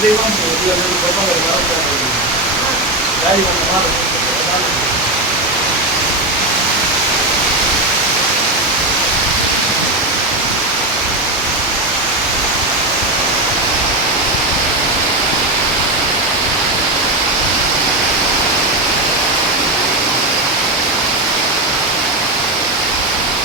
Monday vamos a ver, el papá de la otra. Ya iban a tomar.